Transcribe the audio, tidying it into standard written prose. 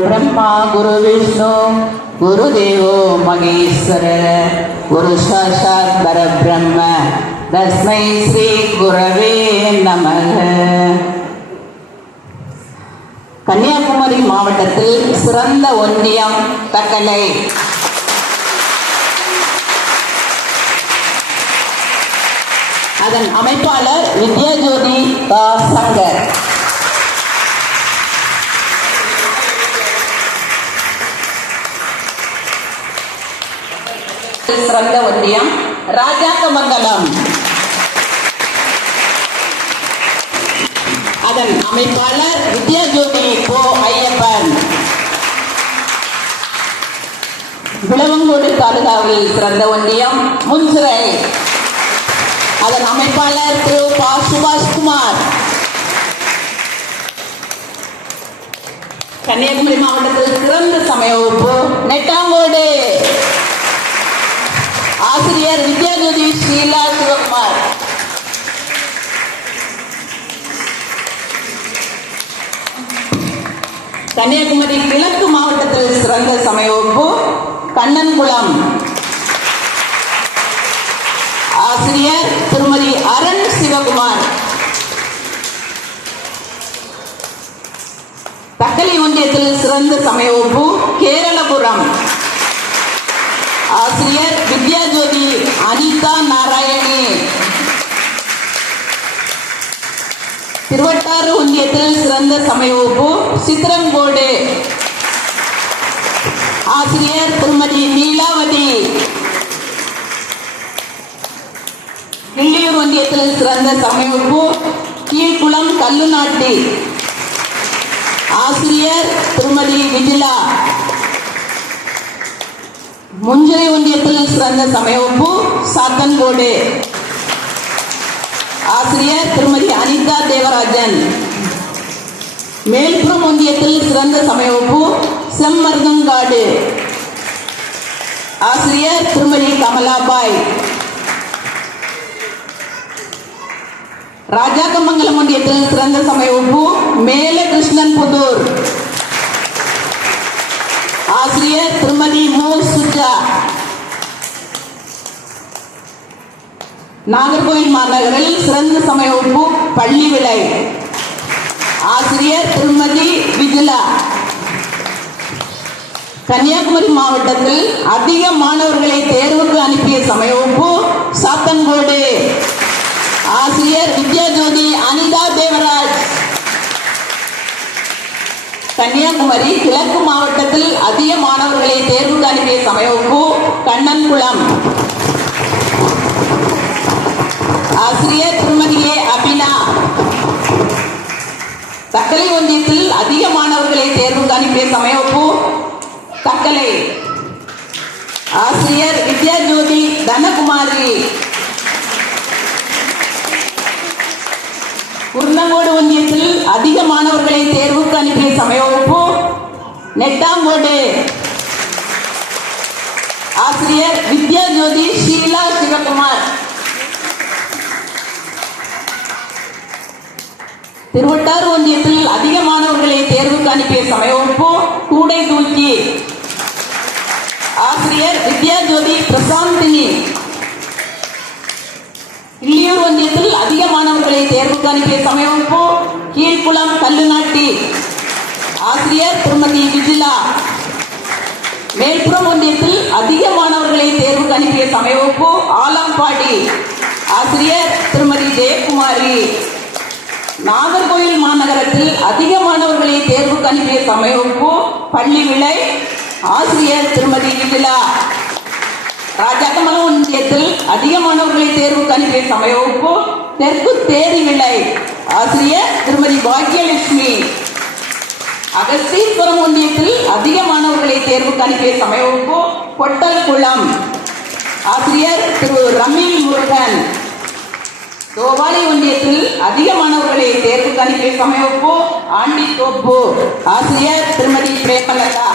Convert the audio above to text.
ब्रह्मा गुरु विष्णु गुरुदेवो महेश्वर गुरु साक्षात् परब्रह्म तस्मै श्री गुरवे நமக. கன்னியாகுமரி மாவட்டத்தில் சிறந்த ஒன்றியம் தக்கலை. அதன் அமைப்பாளர் வித்யாஜோதி சங்கர். சிறந்த ஒன்றியம் ராஜாக்கமங்கலம். அதன் அமைப்பாளர் வித்யாஜோதி ஐயப்பன். விளவங்கோடு தாலுகாவில் சிறந்த ஒன்றியம் முன்சிறை. அதன் அமைப்பாளர் திரு சுபாஷ்குமார். கன்னியாகுமரி மாவட்டத்தில் சிறந்த சமய வகுப்பு நெட்டாங்கோடு. ஆசிரியர் வித்யாஜோதி ஸ்ரீலா சிவகுமார். கன்னியாகுமரி கிழக்கு மாவட்டத்தில் சிறந்த சமய வகுப்பு கண்ணன்குளம். ஆசிரியர் திருமதி அருண் சிவகுமார். தக்கலை ஒன்றியத்தில் சிறந்த சமய வகுப்பு கேரளபுரம். ஆசிரியர் வித்யாஜோதி அனிதா நாராயணி. திருவட்டாறு ஒன்றியத்தில் சிறந்த சமய வகுப்பு சித்திரங்கோடு. ஆசிரியர் திருமதி நீலாவதி. கிள்ளியூர் ஒன்றியத்தில் சிறந்த சமய வகுப்பு கீழ்குளம் கல்லுநாட்டி. ஆசிரியர் திருமதி விஜிலா. முஞ்சிறை ஒன்றியத்தில் சிறந்த சமய வகுப்பு சாத்தன்கோடு. ஆசிரியர் திருமதி அனிதா தேவராஜன். மேல்புறம் ஒன்றியத்தில் சிறந்த சமய வகுப்பு செம்மருதங்காடு. ஆசிரியர் திருமதி கமலாபாய். ராஜாக்கமங்கலம் ஒன்றியத்தில் சிறந்த சமய வகுப்பு மேல கிருஷ்ணன் புதூர். ஆசிரியர் திருமதி மு சுஜா. நாகர்கோவில் மாநகரில் சிறந்த சமய வகுப்பு பள்ளி விளை. ஆசிரியர் திருமதி விஜிலா. கன்னியாகுமரி மாவட்டத்தில் அதிக மாணவர்களை தேர்வுக்கு அனுப்பிய சமய வகுப்பு சாத்தன்கோடு. ஆசிரியர் வித்யாஜோதி அனிதா தேவராஜ். கன்னியாகுமரி கிழக்கு மாவட்டத்தில் அதிக மாணவர்களை தேர்வுக்கு அனுப்பிய சமய வகுப்பு கண்ணன்குளம். ஆசிரியர் திருமதி ஏ அபினா. தக்கலை ஒன்றியத்தில் அதிக மாணவர்களை தேர்வுக்கு அனுப்பிய சமய வகுப்பு தக்கலை. ஆசிரியர் வித்யாஜோதி தனகுமாரி. குருந்தங்கோடு ஒன்றியத்தில் அதிக மாணவர்களை தேர்வுக்கு அனுப்பிய சமய வகுப்பு நெட்டாங்கோடு. ஆசிரியர் வித்யாஜோதி ஸ்ரீலா சிவகுமார். திருவட்டாறு ஒன்றியத்தில் அதிக மாணவர்களை தேர்வுக்கு அனுப்பிய சமய வகுப்பு கூடை தூக்கி. ஆசிரியர் வித்யாஜோதி பிரசாந்தினி. கிள்ளியூர் ஒன்றியத்தில் அதிக மாணவர்களை தேர்வுக்கு அனுப்பிய சமய வகுப்பு கீழ்குளம் கல்லுநாட்டி. ஆசிரியர் திருமதி விஜிலா. மேல்புறம் ஒன்றியத்தில் அதிக மாணவர்களை தேர்வுக்கு அனுப்பிய சமய வகுப்பு ஆலம்பாடி. ஆசிரியர் திருமதி ஜெயக்குமாரி. நாகர்கோவில் மாநகரத்தில் அதிக மாணவர்களை தேர்வுக்கு அனுப்பிய சமய வகுப்பு பள்ளி விளை. ஆசிரியர் திருமதி விஜிலா. ராஜாக்கமங்கலம் ஒன்றியத்தில் அதிக மாணவர்களை தேர்வுக்கு அனுப்பிய சமய வகுப்பு தெற்கு தேரி விளை. ஆசிரியர் திருமதி பாக்யலட்சுமி. அகஸ்தீஸ்வரம் ஒன்றியத்தில் அதிக மாணவர்களை தேர்வுக்கு அனுப்பிய சமய வகுப்பு பொட்டல் குளம். ஆசிரியர் திரு ரமீல் முருகன். தோவாளி ஒன்றியத்தில் அதிக மாணவர்களை தேர்வுக்கு அனுப்பிய சமய வகுப்பு ஆண்டித்தோப்பு. ஆசிரியர் திருமதி பிரேமலதா.